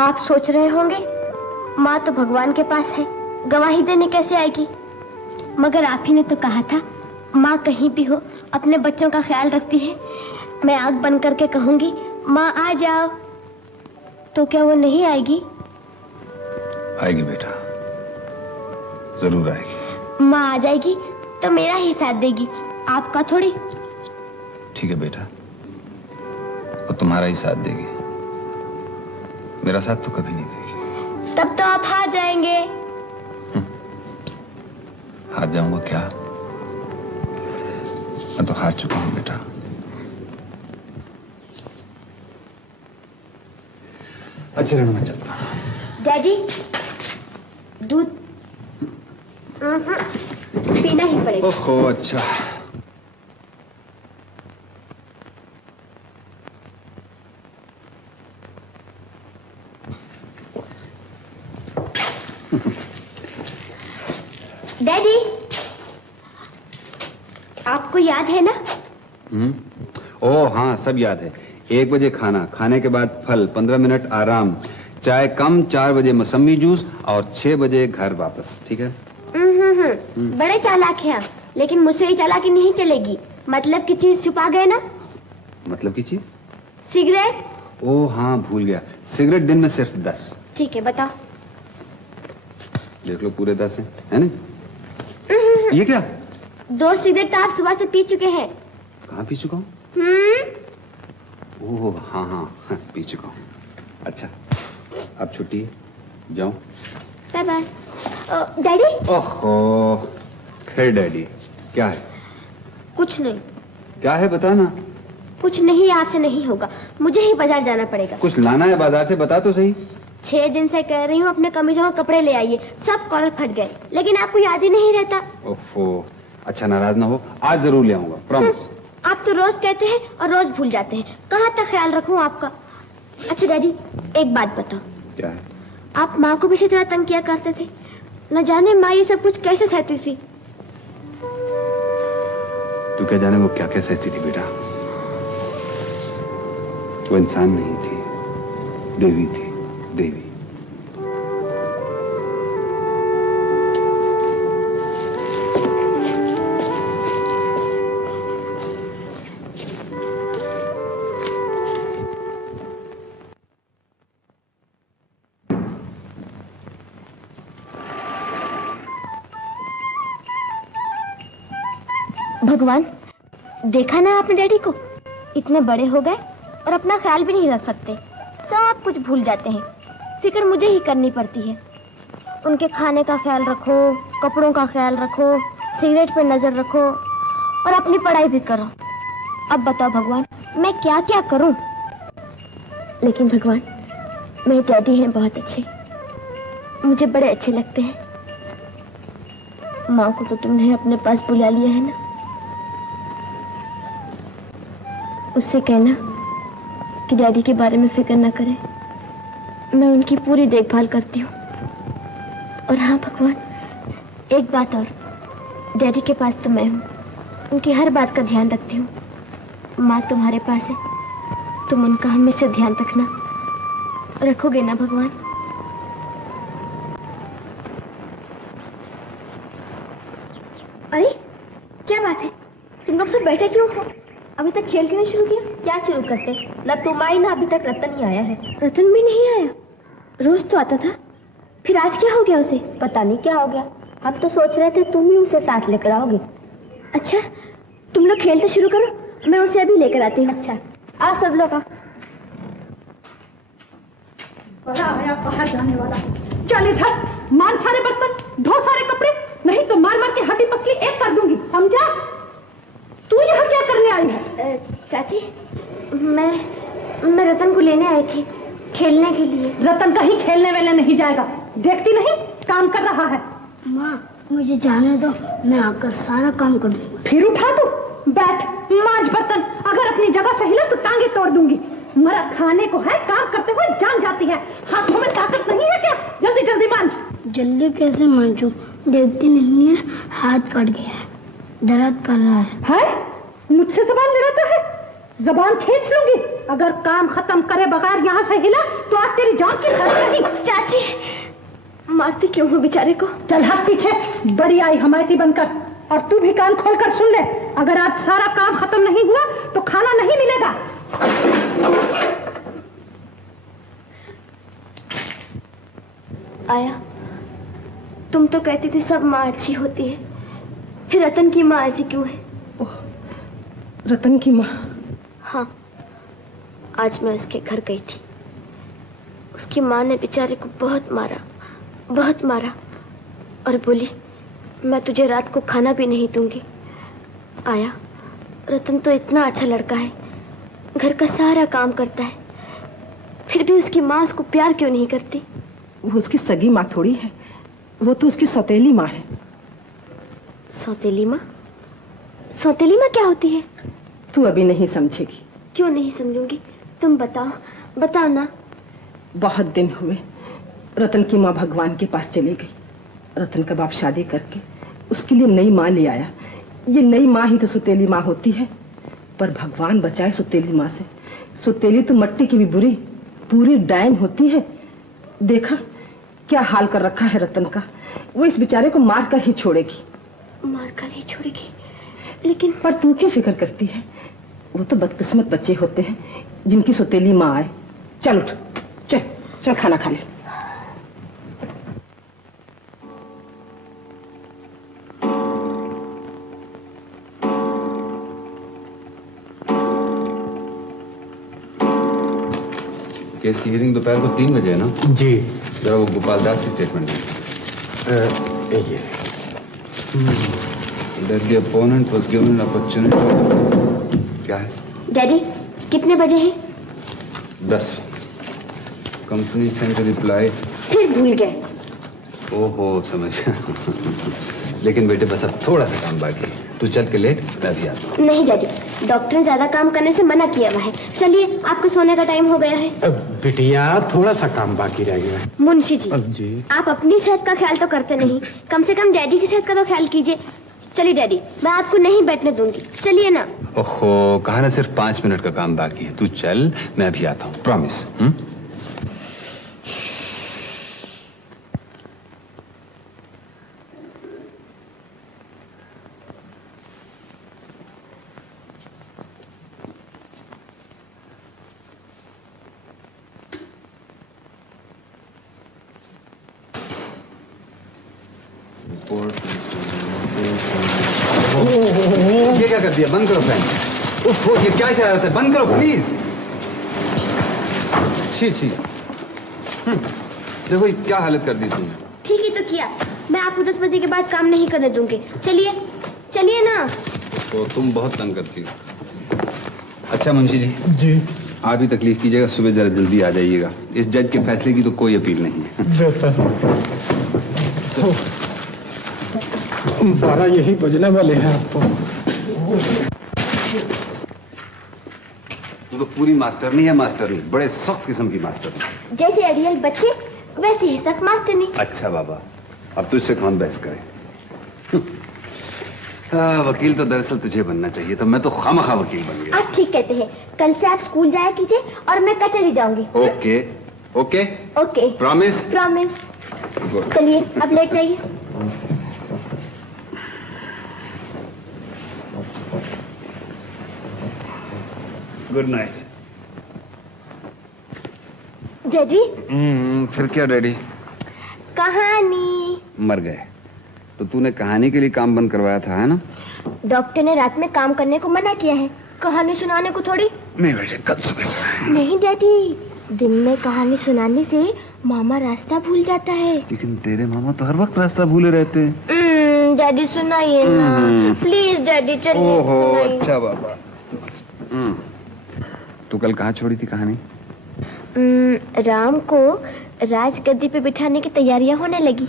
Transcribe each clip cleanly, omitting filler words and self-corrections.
आप सोच रहे होंगे माँ तो भगवान के पास है, गवाही देने कैसे आएगी? मगर आप ही ने तो कहा था माँ कहीं भी हो अपने बच्चों का ख्याल रखती है। मैं आग बंद करके कहूंगी माँ आ जाओ, तो क्या वो नहीं आएगी? आएगी बेटा, जरूर आएगी। माँ आ जाएगी तो मेरा ही साथ देगी, आपका थोड़ी। ठीक है बेटा, वो तुम्हारा ही साथ देगी, मेरा साथ तो कभी नहीं देगी। तब तो आप हार जाएंगे। हार जाऊंगा क्या? मैं तो हार चुका हूं बेटा। अच्छे रहना, मैं चलता हूं। डैडी, दूध पीना ही पड़ेगा। ओहो, अच्छा। डैडी, आपको याद है ना? ओह हाँ, सब याद है। 1 बजे खाना, खाने के बाद फल, 15 मिनट आराम, चाय कम, 4 बजे मौसमी जूस और 6 बजे घर वापस। ठीक है? बड़े चालाक हैं आप, लेकिन मुझसे ये चालाकी नहीं चलेगी। मतलब की चीज छुपा गए ना? मतलब की चीज? सिगरेट। ओह हाँ, भूल गया। सिगरेट दिन में सिर्फ 10। ठीक है, बताओ। देख लो, पूरे 10 है ना? ये क्या? 2 सिगरेट तो आप सुबह से पी चुके हैं। कहाँ पी चुका हूँ? ओह हाँ हाँ, पी चुका हूँ। अच्छा, अब छुट्टी है, जाऊं? Bye bye. डैडी। ओहो, फिर डैडी। क्या है? कुछ नहीं। क्या है, बता ना। कुछ नहीं, आपसे नहीं होगा, मुझे ही बाजार जाना पड़ेगा। कुछ लाना है बाजार से, बता तो सही। 6 दिन से कह रही हूँ अपने कमीजों के कपड़े ले आइए, सब कॉलर फट गए, लेकिन आपको याद ही नहीं रहता। ओफो, अच्छा नाराज ना हो, आज जरूर ले आऊंगा, प्रॉमिस। आप तो रोज कहते हैं और रोज भूल जाते हैं, कहाँ तक ख्याल रखूं आपका? अच्छा डैडी, एक बात बताओ। क्या है? आप माँ को भी इसी तरह तंग किया करते थे, न जाने माँ ये सब कुछ कैसे सहती थी। तू क्या जाने वो क्या क्या सहती थी बेटा। वो इंसान नहीं थी, देवी थी, देवी। भगवान, देखा ना आपने डैडी को, इतने बड़े हो गए और अपना ख्याल भी नहीं रख सकते, सब कुछ भूल जाते हैं। फिक्र मुझे ही करनी पड़ती है। उनके खाने का ख्याल रखो, कपड़ों का ख्याल रखो, सिगरेट पर नजर रखो और अपनी पढ़ाई भी करो। अब बताओ भगवान, मैं क्या क्या करूं? लेकिन भगवान, मेरे डैडी हैं बहुत अच्छे, मुझे बड़े अच्छे लगते हैं। माँ को तो तुमने अपने पास बुला लिया है ना, उससे कहना कि डैडी के बारे में फिक्र ना करें, मैं उनकी पूरी देखभाल करती हूँ। और हाँ भगवान, एक बात और, डैडी के पास तो मैं हूँ, उनकी हर बात का ध्यान रखती हूँ। माँ तुम्हारे पास है, तुम उनका हमेशा ध्यान रखना, रखोगे ना भगवान? अरे क्या बात है, तुम लोग सब बैठे क्यों हो? अभी तक खेल क्यों नहीं शुरू किया? क्या शुरू करते? न तुम आई ना अभी तक रतन ही आया है। रतन भी नहीं आया? रोज तो आता था, फिर आज क्या हो गया उसे? पता नहीं क्या हो गया, हम तो सोच रहे थे तुम ही उसे साथ लेकर आओगे। अच्छा, तुम लोग खेलते शुरू करो, मैं उसे अभी लेकर आती हूँ। अच्छा, आ सब लोग। बड़ा आया बाहर जाने वाला। चल इधर, मान सारे बर्तन, धो सारे कपड़े, नहीं तो मार मार के हड्डी पसली एक कर दूंगी, समझा? तू यहाँ क्या करने आई है? चाची, मैं रतन को लेने आई थी, खेलने के लिए। रतन कहीं खेलने वेलने नहीं जाएगा, देखती नहीं काम कर रहा है। माँ मुझे जाने दो, मैं आकर सारा काम कर दूंगा। फिर उठा तू, बैठ मांझ बर्तन, अगर अपनी जगह से हिला तो टांगे तोड़ दूंगी। मरा खाने को है, काम करते हुए जान जाती है, हाथों में ताकत नहीं है क्या? जल्दी जल्दी मांझ। जल्दी कैसे मांझूं? देखती नहीं है, हाथ कट गया है, दर्द कर रहा है। मुझसे सवाल लगाता है? जबान खींच लूंगी अगर काम खत्म करे बगैर यहाँ से हिला तो आज तेरी जान की खैर नहीं। चाची, मारती क्यों हो बेचारे को? चल हाथ पीछे, बड़ी आई हमायती बनकर। और तू भी कान खोलकर सुन ले, अगर आज सारा काम खत्म नहीं हुआ तो खाना नहीं मिलेगा। आया, तुम तो कहती थी सब माँ अच्छी होती है, फिर रतन की माँ ऐसी क्यों है? रतन की माँ? हाँ, आज मैं उसके घर गई थी। उसकी माँ ने बेचारे को बहुत मारा और बोली मैं तुझे रात को खाना भी नहीं दूंगी। आया, रतन तो इतना अच्छा लड़का है, घर का सारा काम करता है, फिर भी उसकी माँ उसको प्यार क्यों नहीं करती? वो उसकी सगी माँ थोड़ी है, वो तो उसकी सौतेली माँ है। सौतेली माँ? सौतेली माँ क्या होती है? तू अभी नहीं समझेगी। क्यों नहीं समझूंगी? तुम बताओ ना। बहुत दिन हुए रतन की माँ भगवान के पास चली गई। रतन का बाप शादी करके उसके लिए नई माँ ले आया। ये नई माँ ही तो सौतेली माँ होती है, पर भगवान बचाए सौतेली माँ से। सौतेली तो मट्टी की भी बुरी, पूरी डायन होती है। देखा क्या हाल कर रखा है रतन का। वो इस बेचारे को मार कर ही छोड़ेगी। लेकिन पर तू क्यों फिक्र करती है? वो तो बदकिस्मत बच्चे होते हैं जिनकी सौतेली माँ आए। चल उठ, चल खाना खा ले। केस की हियरिंग दोपहर को 3 बजे है ना? जी। जरा वो गोपाल दास की स्टेटमेंट है। ये That the opponent was given an opportunity. क्या है? डैडी, कितने बजे हैं? 10. Company sent reply. फिर भूल गए। ओहो, समझ गया। लेकिन बेटे बस अब थोड़ा सा काम बाकी है। तू चल के लेट, मैं भी आता हूँ। नहीं डैडी, डॉक्टर ने ज्यादा काम करने से मना किया हुआ है। चलिए, आपको सोने का टाइम हो गया है। बिटिया थोड़ा सा काम बाकी रह गया है। मुंशी जी, जी। आप अपनी सेहत का ख्याल तो करते नहीं, कम से कम डैडी की सेहत का तो ख्याल कीजिए। चलिए डैडी, मैं आपको नहीं बैठने दूंगी, चलिए ना। ओहो, कहा ना सिर्फ 5 मिनट का काम बाकी है। तू चल, मैं भी आता हूँ, प्रॉमिस। ये क्या कर दिया? बंद करो फैन। उफ़, ये क्या शरारत है? बंद करो प्लीज। छी। देखो ये क्या हालत कर दी तुमने। ठीक ही तो किया, मैं आपको 10 बजे के बाद काम नहीं करने दूंगी। चलिए ना। तो तुम बहुत तंग करती हो। अच्छा मुंशी जी, आप भी तकलीफ कीजिएगा, सुबह जरा जल्दी आ जाइएगा। इस जज के फैसले की तो कोई अपील नहीं है। 12 यही बजने वाले हैं आपको। तू तो पूरी मास्टर नहीं है, बड़े सख्त किस्म की मास्टर। जैसे अड़ियल बच्चे वैसे ही सख्त मास्टर नहीं। अच्छा बाबा, अब तुझसे कौन बहस करे। वकील तो दरअसल तुझे बनना चाहिए, तो मैं तो खामखा वकील बन गया। आप ठीक कहते हैं, कल से आप स्कूल जाया कीजिए और मैं कचहरी जाऊंगी। Okay promise. चलिए अब लेट जाइए। Good night. डैडी। फिर क्या डैडी? कहानी। मर गए तो तूने कहानी के लिए काम बंद करवाया था, है ना? डॉक्टर ने रात में काम करने को मना किया है, कहानी सुनाने को थोड़ी। नहीं बेटे, कल सुबह सुनाए। नहीं डैडी, दिन में कहानी सुनाने से मामा रास्ता भूल जाता है। लेकिन तेरे मामा तो हर वक्त रास्ता भूले रहते हैं। डैडी सुनाइए ना प्लीज। डैडी चलिए। ओहो, अच्छा बाबा। तू कल कहाँ छोड़ी थी कहानी? राम को राजगद्दी पे बिठाने की तैयारियां होने लगी।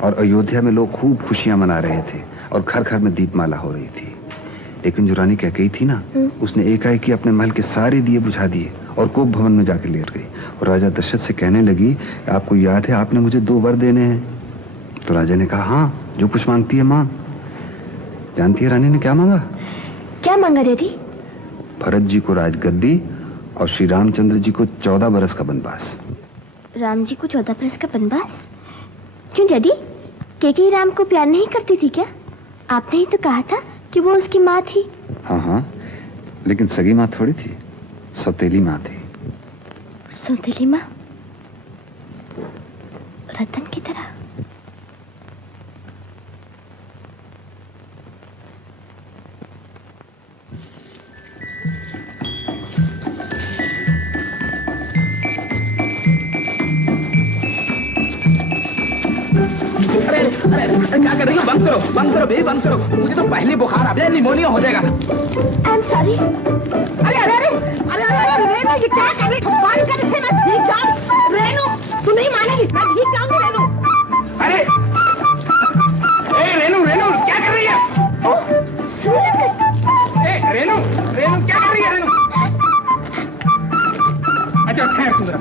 और अयोध्या में लोग खूब खुशियां मना रहे थे और घर घर में दीपमाला हो रही थी। लेकिन जो रानी कैकेयी थी ना, उसने एकाएकी अपने महल के सारे दिए बुझा दिए और कोप भवन में जाकर लेट गई। और राजा दशरथ से कहने लगी, आपको याद है आपने मुझे 2 वर देने हैं? तो राजा ने कहा, हाँ, जो कुछ मांगती है मांग। जानती है रानी ने क्या मांगा? क्या मांगा डैडी? भरत जी को राजगद्दी और श्री रामचंद्र जी को 14 बरस का वनवास। राम जी को 14 बरस का वनवास? क्यों डैडी, केकई राम को प्यार नहीं करती थी क्या? आपने ही तो कहा था कि वो उसकी माँ थी। हाँ हाँ, लेकिन सगी माँ थोड़ी थी, सौतेली माँ थी। सौतेली माँ? रतन की तरह? क्या कर रही हो? बंद करो बेबी, बंद करो। मुझे तो पहले बुखार आ गया, निमोनिया हो जाएगा। I am sorry. अरे रेनू, ये क्या कर रही? बंद कर इसे, मैं भीग जाऊं। रेनू, तू नहीं मानेगी, मैं भीग जाऊंगी रेनू। अरे ए रेनू, क्या कर रही है? ए रेनू, क्या कर रही है रेनू? अच्छा ठहर तू जरा।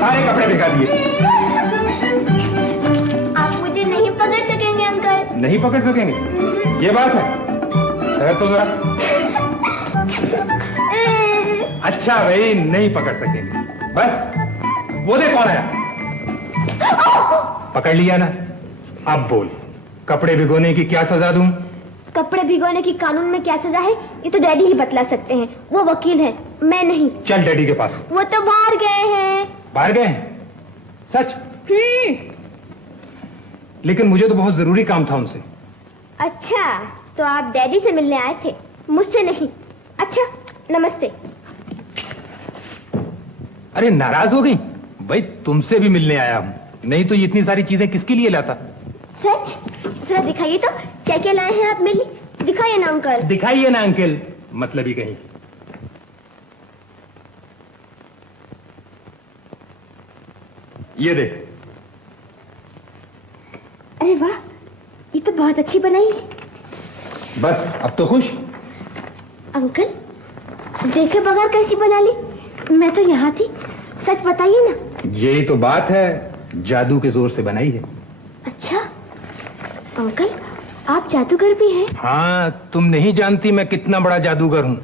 सारे कपड़े भिगा दिए। आप मुझे नहीं पकड़ सकेंगे अंकल। नहीं पकड़ सकेंगे? ये बात है तो जरा। अच्छा भाई, नहीं पकड़ सकेंगे बस। वो देख कौन आया। पकड़ लिया ना? अब बोल, कपड़े भिगोने की क्या सजा दूं? कपड़े भिगोने की कानून में क्या सजा है ये तो डैडी ही बतला सकते हैं। वो वकील है, मैं नहीं। चल डैडी के पास। वो तो बाहर गए हैं। बाहर गए? सच? लेकिन मुझे तो बहुत जरूरी काम था उनसे। अच्छा, तो आप डैडी से मिलने आए थे, मुझसे नहीं। अच्छा, नमस्ते। अरे नाराज हो गई? भाई तुमसे भी मिलने आया हूं, नहीं तो ये इतनी सारी चीजें किसके लिए लाता? सच? जरा दिखाइए तो, क्या क्या लाए हैं आप मेरे लिए? दिखाइए ना अंकल। दिखाइए ना अंकल, मतलब ही कहीं। ये देख। अरे वाह, ये तो बहुत अच्छी बनाई है। बस अब तो खुश? अंकल, देखे बगैर कैसी बना ली? मैं तो यहाँ थी, सच बताइए ना। यही तो बात है, जादू के जोर से बनाई है। अच्छा अंकल, आप जादूगर भी हैं? हाँ, तुम नहीं जानती मैं कितना बड़ा जादूगर हूं।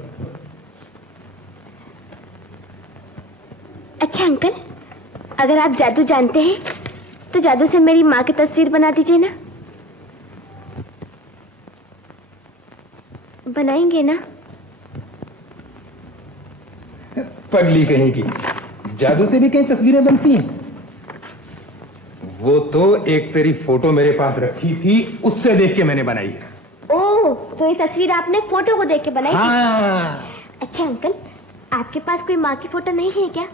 अच्छा अंकल, अगर आप जादू जानते हैं तो जादू से मेरी माँ की तस्वीर बना दीजिए ना। बनाएंगे ना? पगली कहीं की, जादू से भी कई तस्वीरें बनती हैं। वो तो एक तेरी फोटो मेरे पास रखी थी, उससे देख के मैंने बनाई है। ओह, तो ये तस्वीर आपने फोटो को देख के बनाई? हाँ। अच्छा अंकल, आपके पास कोई माँ की फोटो नहीं है क्या?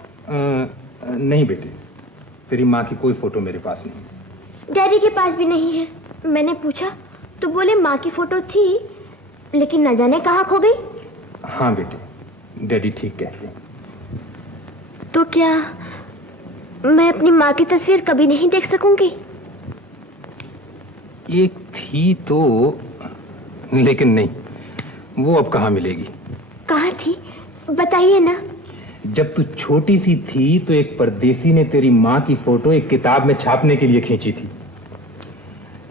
नहीं बेटे, तेरी माँ की कोई फोटो मेरे पास नहीं। डैडी के पास भी नहीं है। मैंने पूछा तो बोले माँ की फोटो थी, लेकिन न जाने कहाँ खो गई। हाँ बेटे, डैडी ठीक कहते हैं। तो क्या मैं अपनी माँ की तस्वीर कभी नहीं देख सकूंगी? एक थी तो, लेकिन नहीं, वो अब कहाँ मिलेगी। कहाँ थी बताइए ना। जब तू छोटी सी थी तो एक परदेसी ने तेरी माँ की फोटो एक किताब में छापने के लिए खींची थी।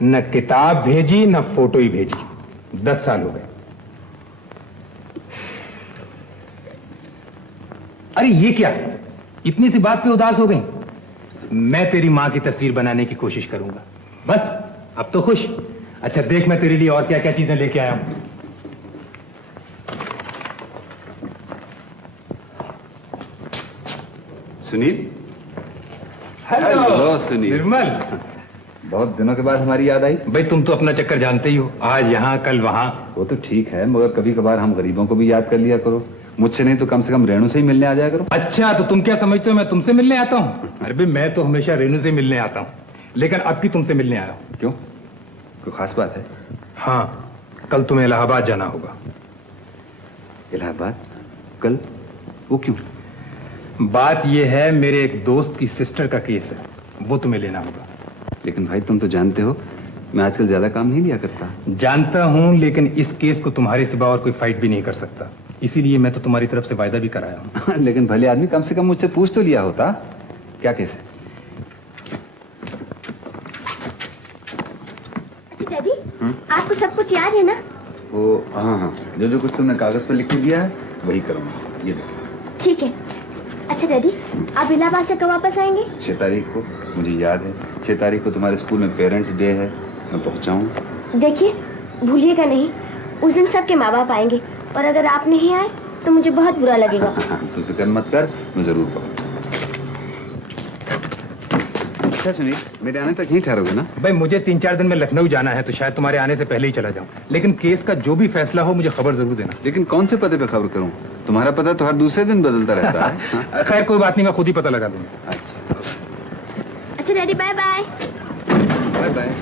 न किताब भेजी न फोटो ही भेजी। 10 साल हो गए। अरे ये क्या, इतनी सी बात पे उदास हो गई? मैं तेरी माँ की तस्वीर बनाने की कोशिश करूंगा। बस अब तो खुश? अच्छा देख मैं तेरे लिए और क्या क्या चीजें लेके आया हूं। सुनील। हेलो सुनील। निर्मल, बहुत दिनों के बाद हमारी याद आई। भाई तुम तो अपना चक्कर जानते ही हो, आज यहाँ कल वहाँ। वो तो ठीक है, मगर कभी कभार हम गरीबों को भी याद कर लिया करो। मुझसे नहीं तो कम से कम रेणु से ही मिलने आ जाया करो। अच्छा, तो तुम क्या समझते हो मैं तुमसे मिलने आता हूँ? अरे भाई मैं तो हमेशा रेणु से मिलने आता हूँ, लेकिन अब की तुमसे मिलने आया हूँ। क्यों, कोई खास बात है? हाँ, कल तुम्हें इलाहाबाद जाना होगा। इलाहाबाद? कल? वो क्यों? बात यह है, मेरे एक दोस्त की सिस्टर का केस है, वो तुम्हें लेना होगा। लेकिन भाई तुम तो जानते हो मैं आजकल ज्यादा काम नहीं लिया करता। जानता हूं, लेकिन इस केस को तुम्हारे सिवा और कोई फाइट भी नहीं कर सकता, इसीलिए मैं तो तुम्हारी तरफ से वायदा भी कराया हूं। लेकिन भले आदमी कम से कम मुझसे पूछ तो लिया होता। क्या केस है? आपको सब कुछ याद है ना? वो हाँ हाँ, जो कुछ तुमने कागज पर लिख के दिया है वही करूँगा। ये देखो। ठीक है। अच्छा डैडी, आप इलाहाबाद से कब वापस आएंगे? 6 तारीख को, मुझे याद है 6 तारीख को तुम्हारे स्कूल में पेरेंट्स डे है, मैं पहुँचाऊँ। देखिए, भूलिएगा नहीं, उस दिन सबके माँ बाप आएंगे और अगर आप नहीं आए तो मुझे बहुत बुरा लगेगा। हाँ, तो फिक्र मत कर, मैं जरूर पहुँचूँ। अच्छा सुनील, मेरे आने तक यहीं ठहरोगे ना? भाई मुझे 3-4 दिन में लखनऊ जाना है, तो शायद तुम्हारे आने से पहले ही चला जाऊं। लेकिन केस का जो भी फैसला हो मुझे खबर जरूर देना। लेकिन कौन से पते पे खबर करूं? तुम्हारा पता तो हर दूसरे दिन बदलता रहता है। हाँ? खैर कोई बात नहीं, मैं खुद ही पता लगा दूंगा। अच्छा daddy, bye bye. Bye bye.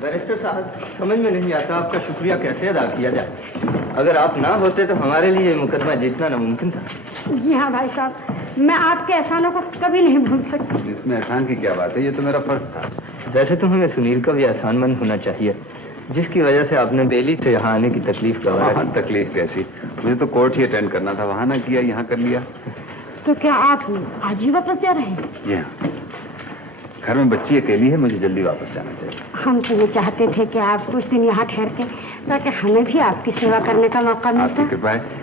Barrister साहब, समझ में नहीं आता आपका शुक्रिया कैसे अदा किया जाए। अगर आप ना होते तो हमारे लिए ये मुकदमा जीतना नामुमकिन था। जी हाँ भाई साहब, मैं आपके एहसानों को कभी नहीं भूल सकती। इसमें एहसान की क्या बात है, ये तो मेरा फर्ज था। वैसे तो हमें सुनील का भी एहसानमंद होना चाहिए, जिसकी वजह से आपने बेली से यहाँ आने की तकलीफ गवाई। हाँ, तकलीफ कैसी, मुझे तो कोर्ट ही अटेंड करना था, वहाँ ना किया, यहाँ कर लिया। तो क्या आप आज ही वापस जा रहे हैं? ये घर में बच्ची अकेली है, मुझे जल्दी वापस जाना चाहिए। हम तो ये चाहते थे कि आप कुछ दिन यहाँ ठहर के, ताकि हमें भी आपकी सेवा करने का मौका मिलता। आपकी कृपा है।